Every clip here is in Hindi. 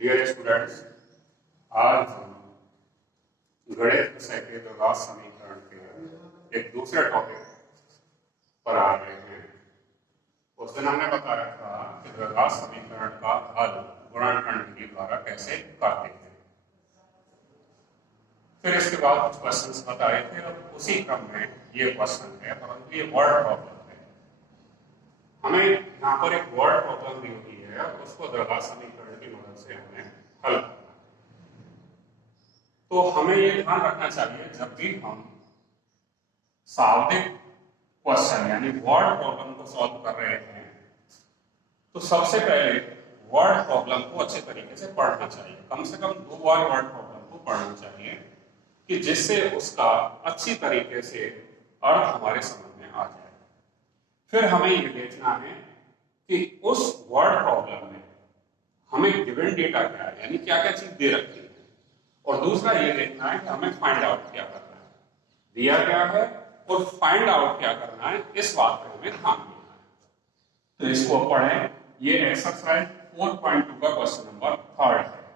डियर स्टूडेंट्स, आज हम गणित विषय के द्विघात समीकरण के एक दूसरे टॉपिक पर आ रहे हैं। उस दिन हमने बताया था कि द्विघात समीकरण का हल गुणनखंड विधि द्वारा कैसे करते हैं। फिर इसके बाद कुछ क्वेश्चंस बताए थे। अब उसी क्रम में ये क्वेश्चन है, परंतु ये वर्ड प्रॉब्लम है। हमें यहाँ पर एक वर्ड प्रॉब्लम दी हुई है और उसको द्विघात समीकरण की मदद से हमें हल करना है। तो हमें ये ध्यान रखना चाहिए, जब भी हम शाब्दिक क्वेश्चन यानी वर्ड प्रॉब्लम को सॉल्व कर रहे हैं, तो सबसे पहले वर्ड प्रॉब्लम को अच्छे तरीके से पढ़ना चाहिए। कम से कम 2 बार वर्ड प्रॉब्लम को पढ़ना चाहिए कि जिससे उसका अच्छी तरीके से अर्थ हमारे समझ में आ जाए। फिर हमें ये देखना है कि उस वर्ड प्रॉब्लम में हमें गिवन डेटा क्या है, यानी क्या क्या चीज दे रखी है, और दूसरा ये देखना है कि हमें फाइंड आउट क्या करना है, दिया क्या है और फाइंड आउट क्या करना है, इस बात पर हमें ध्यान देना है। तो इसको पढ़ें। ये एक्सरसाइज 4.2 का क्वेश्चन नंबर 3 है।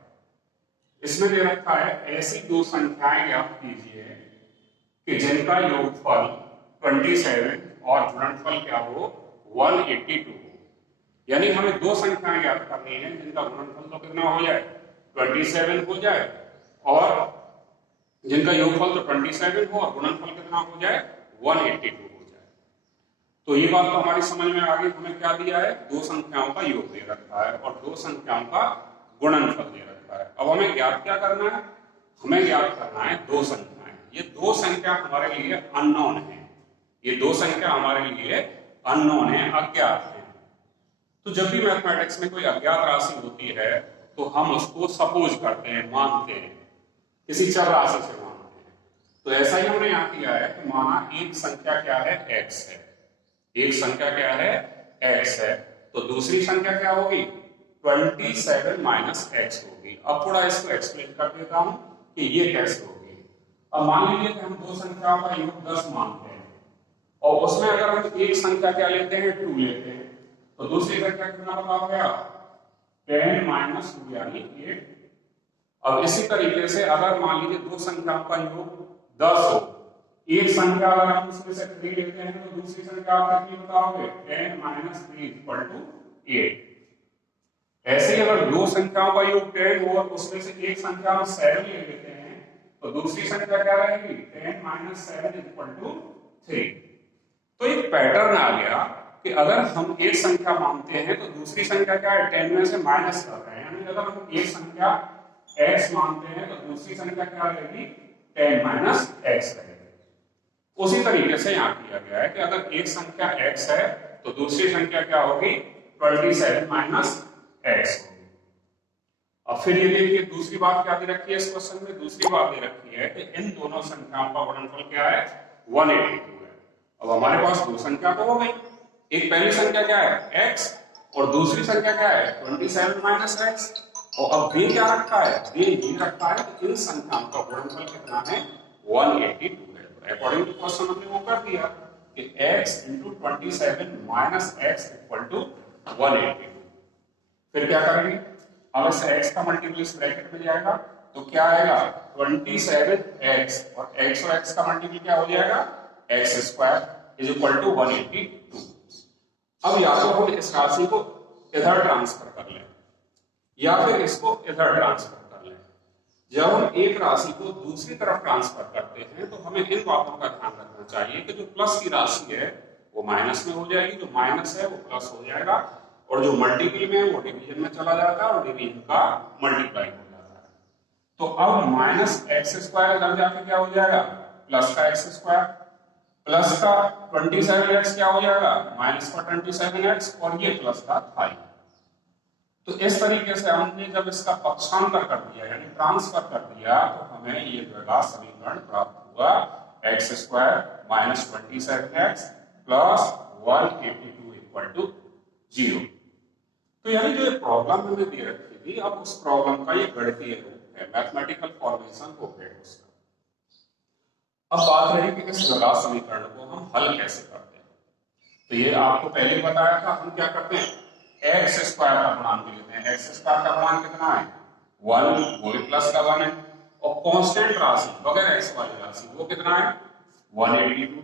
इसमें दे रखा है ऐसी 2 संख्याएं ज्ञात कीजिए कि जिनका योगफल 27 और गुणनफल क्या हो 182 हो। यानी हमें 2 संख्याएं ज्ञात करनी है जिनका गुणनफल तो कितना हो जाए 27 हो जाए, और जिनका योगफल तो 27 हो और गुणनफल कितना हो जाए 182 हो जाए। तो ये बात तो हमारी समझ में आ गई। हमें क्या दिया है, 2 संख्याओं का योग दे रखा है और 2 संख्याओं का गुणनफल दे रखा है। अब हमें ज्ञात क्या करना है, हमें ज्ञात करना है 2 संख्याएं। ये 2 संख्या हमारे लिए अननोन है, ये 2 संख्या हमारे लिए अननोन है, अज्ञात है। तो जब भी मैथमेटिक्स में कोई अज्ञात राशि होती है तो हम उसको सपोज करते हैं, मानते हैं, किसी चर राशि से मानते हैं। तो ऐसा ही हमने यहाँ किया है कि माना एक संख्या क्या है x है, एक संख्या क्या है x है, तो दूसरी संख्या क्या होगी 27 माइनस x होगी। अब थोड़ा इसको एक्सप्लेन कर देता हूं कि ये कैसे होगी। अब मान लीजिए कि हम 2 संख्याओं का योग 10 मानते हैं और उसमें अगर हम एक संख्या क्या लेते हैं 2 लेते हैं, तो दूसरी संख्या कितना पता हो गया 10 माइनस 2 यानी 8। अब इसी तरीके से अगर मान लीजिए 2 संख्याओं का योग 10 हो, एक संख्या अगर हम उसमें से 3 लेते हैं तो दूसरी संख्या आप कितनी बताओगे 10 माइनस 3 इक्वल टू 8। ऐसे ही अगर 2 संख्याओं का योग 10 हो और उसमें से एक संख्या हम 7 ले लेते हैं तो दूसरी संख्या क्या रहेगी 10 माइनस 7 इक्वल टू 3। तो एक पैटर्न आ गया कि अगर हम एक संख्या मानते हैं तो दूसरी संख्या क्या है 10 में से माइनस कर रहे हैं। यानी अगर हम एक संख्या x मानते हैं तो दूसरी संख्या क्या रहेगी 10 माइनस x रहेगी। उसी तरीके से यहाँ किया गया है कि अगर एक संख्या x है तो दूसरी संख्या क्या होगी 27 माइनस x होगी। अब फिर ये देखिए दूसरी बात क्या दे रखी है इस क्वेश्चन में, दूसरी बात दे रखी है कि इन दोनों संख्याओं का गुणनफल क्या है 182 है। अब हमारे पास 2 संख्या तो हो गई, एक पहली संख्या क्या है x और दूसरी संख्या क्या है 27 माइनस x, और अब b क्या रखा है, b रखा है कि इन संख्याओं का गुणनफल कितना है 182 है। तो अकॉर्डिंग टू क्वेश्चन हमने वो कर दिया कि x into 27 minus x equal to 182। फिर क्या करेंगे, अब इस x का मल्टीपल इस ब्रैकेट में जाएगा तो क्या आएगा 27x और x और x का मल्टीपल क्या हो जाएगा x square is equal to 182। अब या तो हम इस राशि को इधर ट्रांसफर कर लें या फिर इसको इधर ट्रांसफर कर लें। जब हम एक राशि को दूसरी तरफ ट्रांसफर करते हैं तो हमें इन बातों का ध्यान रखना चाहिए कि जो प्लस की राशि है वो माइनस में हो जाएगी, जो माइनस है वो प्लस हो जाएगा, और जो मल्टीपल में है वो डिवीजन में चला जाता है और डिवीजन का मल्टीप्लाई हो जाता है। तो अब माइनस एक्स स्क्वायर इधर जाके क्या हो जाएगा प्लस का एक्स स्क्वायर, प्लस का 27x क्या हो जाएगा माइनस का 27x, और ये प्लस का 5। तो इस तरीके से हमने जब इसका पक्षांतर कर दिया यानी ट्रांसफर कर दिया तो हमें ये द्विघात समीकरण प्राप्त हुआ x square minus 27x plus 182 equal to 0। तो यानी जो प्रॉब्लम हमें दे रखी थी, अब उस प्रॉब्लम का ये गणितीय रूप है, मैथमेटिकल फॉर्मेशन हो गया उसका। अब बात रही कि इस द्विघात समीकरण को हम हल कैसे करते हैं। तो ये आपको पहले ही बताया था, हम क्या करते हैं एक्स स्क्वायर का गुणांक लेते हैं। एक्स स्क्वायर का गुणांक कितना है 1 वो भी प्लस का 1 है, और कांस्टेंट राशि बगैर एक्स वाली राशि वो कितना है 182,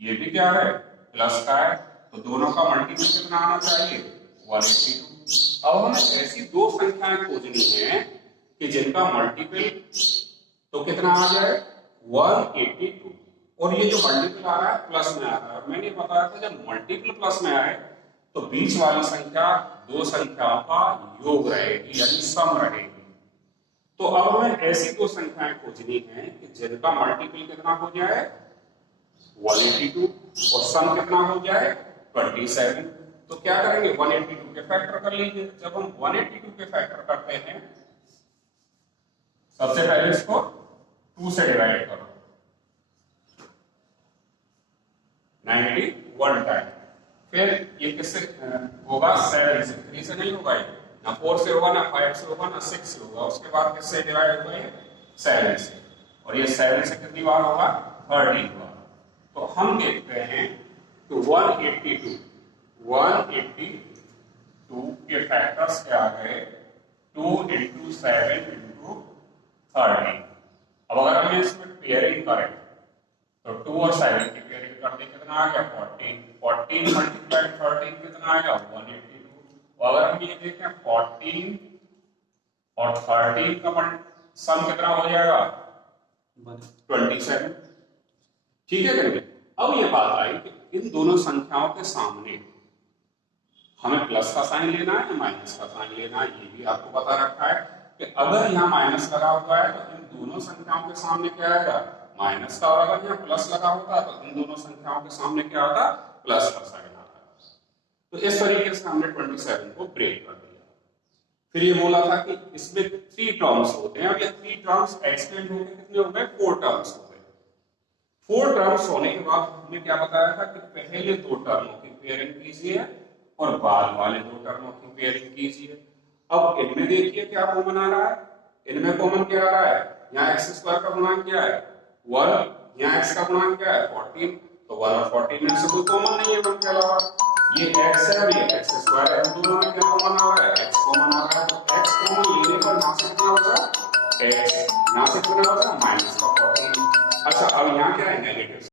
ये भी क्या है प्लस का है, तो दोनों का मल्टीपल कितना आना चाहिए 182। अब हमें ऐसी दो संख्याएं खोजनी है कि जिनका मल्टीपल तो कितना आ जाए 182, और ये जो मल्टीपल आ रहा है प्लस में आ रहा है। मैंने बताया था जब मल्टीपल प्लस में आए तो बीच वाली संख्या दो संख्याओं का योग रहेगी यानी सम रहेगी। तो अब हमें ऐसी दो संख्याएं खोजनी है कि जिनका मल्टीपल कितना हो जाए 182 और सम कितना हो जाए 27। तो क्या करेंगे 182 के फैक्टर कर लीजिए। जब हम 182 के फैक्टर करते हैं सबसे पहले इसको 2 से डिवाइड करो 91 टाइम, फिर ये किससे होगा 7 से, 3 से नहीं होगा, ना 4 से होगा, ना 5 से होगा, ना 6 से होगा, उसके बाद किससे डिवाइड होगा ये 7 से, और ये 7 से कितनी बार होगा 30 बार। तो हम देखते हैं कि 182 के फैक्टर्स क्या आ गए 2 × 7 × 30। अब अगर हम इसमें पेयरिंग करें तो 2 और 7 की पेयरिंग करते कितना आ गया 14, 14 मल्टीप्लाई 13 कितना आएगा 182। और अगर हम ये देखें 14 और 13 का सम कितना हो जाएगा 27। ठीक है करेंगे। अब ये बात आई कि इन दोनों संख्याओं के सामने हमें प्लस का साइन लेना है या माइनस का साइन लेना है, ये भी आपको पता रखा है कि अगर यहाँ माइनस लगा हुआ है तो इन दोनों संख्याओं के सामने क्या आएगा माइनस का, और अगर यहाँ प्लस लगा होता तो इन दोनों संख्याओं के सामने क्या आता प्लस का साइन आता। तो इस तरीके से हमने 27 को ब्रेक कर दिया। फिर ये बोला था कि इसमें 3 टर्म्स होते हैं, और ये 3 टर्म्स एक्सटेंड हो गए कितने हो गए 4 टर्म्स हो गए। 4 टर्म्स होने के बाद हमने क्या बताया था कि पहले 2 टर्मों की पेयरिंग कीजिए और बाद वाले 2 टर्मों की पेयरिंग कीजिए। अब इनमें देखिए क्या कॉमन आ रहा है, इनमें कॉमन क्या आ रहा है, यहाँ x² का गुणांक क्या है 1, यहाँ x का गुणांक क्या है 14, तो 1 और 14 में से कोई कॉमन नहीं है 1 के अलावा, ये x है और ये x² है, दोनों में क्या कॉमन आ रहा है x कॉमन आ रहा है। तो x कॉमन लेने पर यहाँ से कितना होगा x, यहाँ से कितना होगा -14। अच्छा अब यहाँ क्या है नेगेटिव